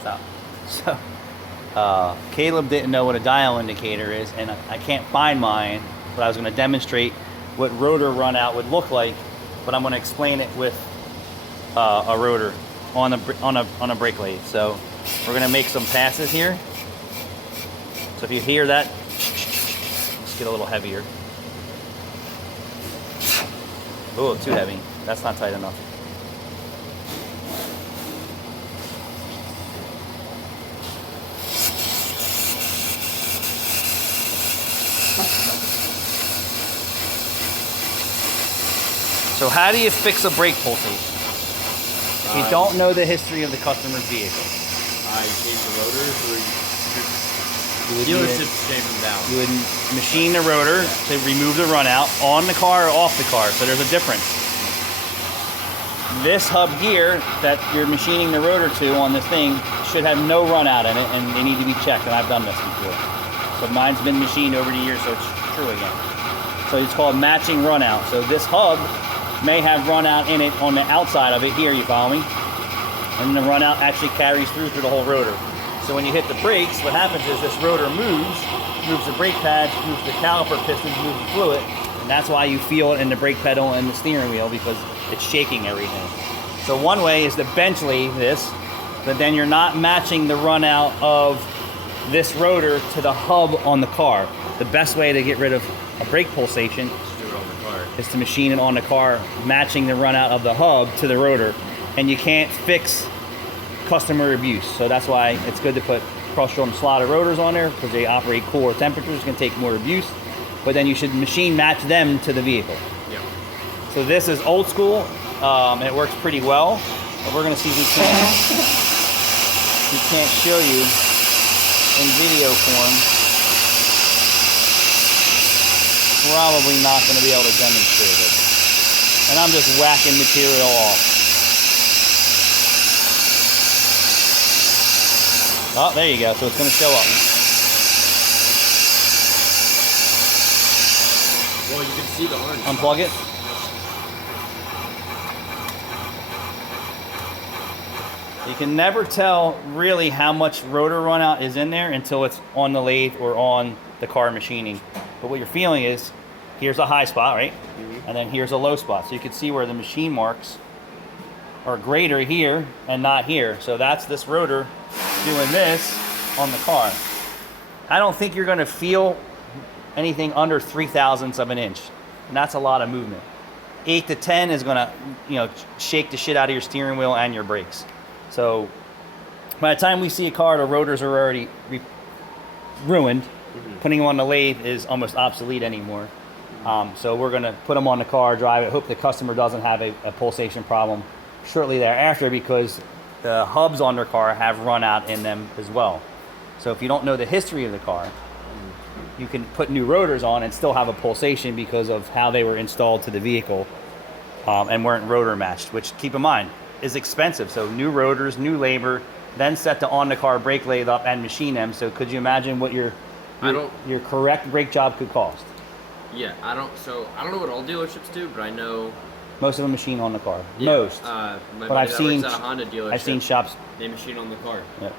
Stop. So, Caleb didn't know what a dial indicator is, and I can't find mine, but I was going to demonstrate what rotor run out would look like, but I'm going to explain it with a rotor on a brake lathe. So we're going to make some passes here. So if you hear that, let's get a little heavier. Oh, too heavy. That's not tight enough. So how do you fix a brake pulsation? If you don't know the history of the customer's vehicle. You change the rotors, or dealerships shave them down. You would machine the rotor to remove the run out on the car or off the car. So there's a difference. This hub gear that you're machining the rotor to on this thing should have no run out in it, and they need to be checked, and I've done this before. So mine's been machined over the years, so it's true again. So it's called matching run out. So this hub may have run out in it on the outside of it here, you follow me? And the run out actually carries through the whole rotor. So when you hit the brakes, what happens is this rotor moves the brake pads, moves the caliper pistons, moves the fluid, and that's why you feel it in the brake pedal and the steering wheel, because it's shaking everything. So one way is to bench lathe this, but then you're not matching the run out of this rotor to the hub on the car. The best way to get rid of a brake pulsation is to machine it on the car, matching the run out of the hub to the rotor. And you can't fix customer abuse. So that's why it's good to put cross-drum slotted rotors on there, because they operate cooler temperatures, can take more abuse. But then you should machine match them to the vehicle. Yeah. So this is old school. It works pretty well. But we're gonna see if we can't show you in video form. Probably not going to be able to demonstrate it. And I'm just whacking material off. Oh, there you go. So it's going to show up. Well, you can see the orange. Unplug it. You can never tell really how much rotor run out is in there until it's on the lathe or on the car machining. But what you're feeling is, here's a high spot, right? And then here's a low spot. So you can see where the machine marks are greater here and not here. So that's this rotor doing this on the car. I don't think you're going to feel anything under 0.03 of an inch. And that's a lot of movement. 8 to 10 is going to, shake the shit out of your steering wheel and your brakes. So by the time we see a car, the rotors are already ruined. Putting them on the lathe is almost obsolete anymore. So we're going to put them on the car, drive it, hope the customer doesn't have a pulsation problem shortly thereafter, because the hubs on their car have run out in them as well. So if you don't know the history of the car, you can put new rotors on and still have a pulsation because of how they were installed to the vehicle and weren't rotor matched, which, keep in mind, is expensive. So new rotors, new labor, then set the on-the-car brake lathe up and machine them. So could you imagine what your correct brake job could cost? Yeah, I don't know what all dealerships do, but I know most of them machine on the car. Yeah, Most. My but buddy that works at a Honda dealership, I've seen shops. They machine on the car. Yep.